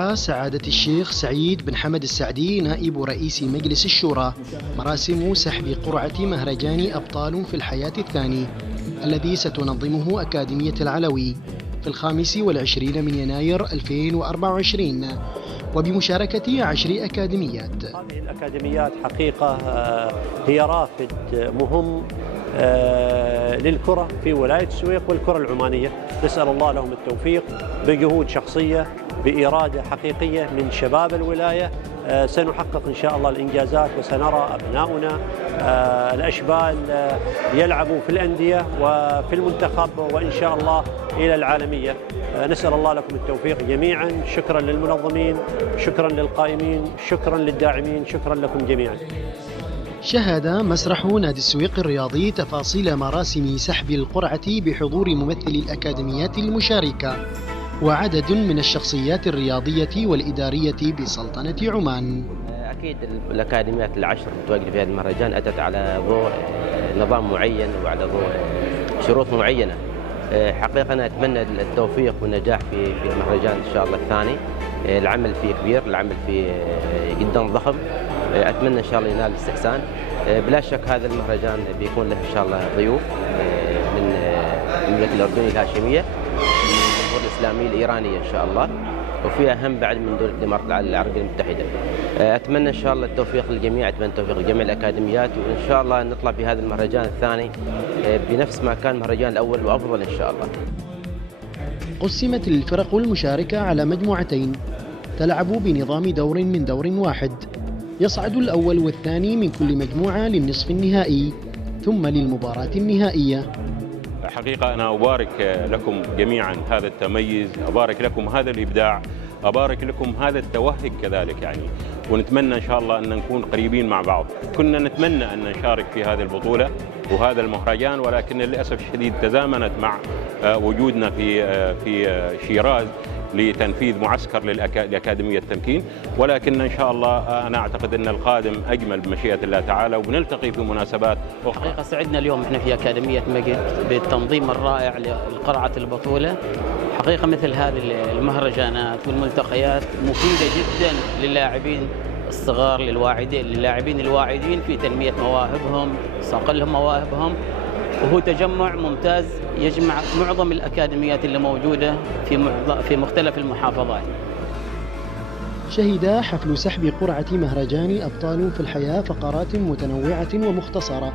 افتتح سعادة الشيخ سعيد بن حمد السعدي نائب رئيس مجلس الشورى مراسم سحب قرعة مهرجان أبطال في الحياة الثاني الذي ستنظمه أكاديمية العلوي في 25 من يناير 2024 وبمشاركة 10 أكاديميات. هذه الأكاديميات حقيقة هي رافد مهم للكرة في ولاية السويق والكرة العمانية. نسأل الله لهم التوفيق بجهود شخصية بإرادة حقيقية من شباب الولاية. سنحقق إن شاء الله الإنجازات وسنرى أبناؤنا الأشبال يلعبوا في الأندية وفي المنتخب وإن شاء الله إلى العالمية. نسأل الله لكم التوفيق جميعا. شكرا للمنظمين، شكرا للقائمين، شكرا للداعمين، شكرا لكم جميعا. شهد مسرح نادي السويق الرياضي تفاصيل مراسم سحب القرعة بحضور ممثلي الأكاديميات المشاركة وعدد من الشخصيات الرياضية والإدارية بسلطنة عمان. أكيد الأكاديميات العشر المتواجدة في هذا المهرجان أتت على ضوء نظام معين وعلى ضوء شروط معينة. حقيقة أنا أتمنى التوفيق والنجاح في المهرجان إن شاء الله الثاني. العمل فيه كبير، العمل فيه جدا ضخم. أتمنى إن شاء الله ينال الاستحسان. بلا شك هذا المهرجان بيكون له إن شاء الله ضيوف من المملكة الأردنية الهاشمية، الجمهور الإسلامي الإيرانية إن شاء الله، وفي أهم بعد من دولة الإمارات العربية المتحدة. أتمنى إن شاء الله التوفيق للجميع، أتمنى التوفيق لجميع الأكاديميات، وإن شاء الله نطلع بهذا المهرجان الثاني بنفس ما كان المهرجان الأول وأفضل إن شاء الله. قسمت الفرق المشاركة على مجموعتين تلعب بنظام دور من دور واحد، يصعد الأول والثاني من كل مجموعة للنصف النهائي ثم للمباراة النهائية. حقيقة أنا أبارك لكم جميعا هذا التميز، أبارك لكم هذا الإبداع، أبارك لكم هذا التوهج كذلك يعني، ونتمنى إن شاء الله أن نكون قريبين مع بعض. كنا نتمنى أن نشارك في هذه البطولة وهذا المهرجان، ولكن للأسف الشديد تزامنت مع وجودنا في شيراز لتنفيذ معسكر لأكاديمية التمكين، ولكن إن شاء الله أنا أعتقد أن القادم أجمل بمشيئة الله تعالى، وبنلتقي في مناسبات أخرى. حقيقة سعدنا اليوم إحنا في أكاديمية مجد بالتنظيم الرائع لقرعة البطولة. حقيقة مثل هذه المهرجانات والملتقيات مفيدة جدا للاعبين الصغار للاعبين الواعدين في تنمية مواهبهم، صقلهم مواهبهم، وهو تجمع ممتاز يجمع معظم الأكاديميات اللي موجودة في مختلف المحافظات. شهد حفل سحب قرعة مهرجان أبطال في الحياة فقرات متنوعة ومختصرة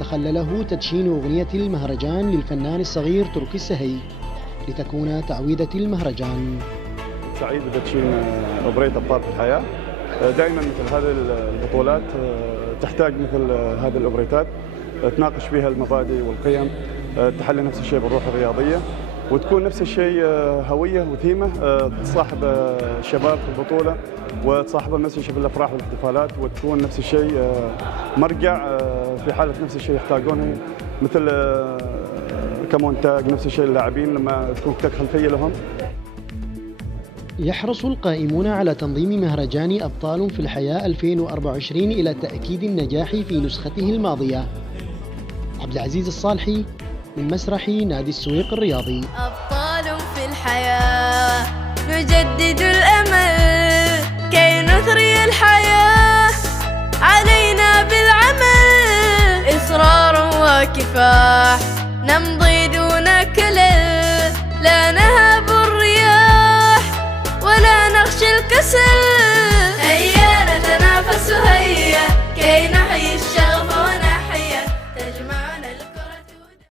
تخلله تدشين أغنية المهرجان للفنان الصغير تركي السهي لتكون تعويضة المهرجان. سعيد بتدشين أغنية أبطال في الحياة. دائما مثل هذه البطولات تحتاج مثل هذه الأوبريتات تناقش فيها المبادئ والقيم، تحلي نفس الشيء بالروح الرياضية، وتكون نفس الشيء هوية وثيمة تصاحب الشباب في البطولة وتصاحبهم نفس الشيء في الأفراح والاحتفالات، وتكون نفس الشيء مرجع في حالة نفس الشيء يحتاجونه مثل كمونتاج، نفس الشيء اللاعبين لما تكون خلفية لهم. يحرص القائمون على تنظيم مهرجان أبطال في الحياة 2024 إلى تأكيد النجاح في نسخته الماضية. عبد العزيز الصالحي من مسرح نادي السويق الرياضي. أبطال في الحياة نجدد الأمل كي نثري الحياة، علينا بالعمل إصرار وكفاح، نمضي دون كلل، لا نهاب الرياح ولا نخشى الكسل. هيا نتنافس هيا كي نحيي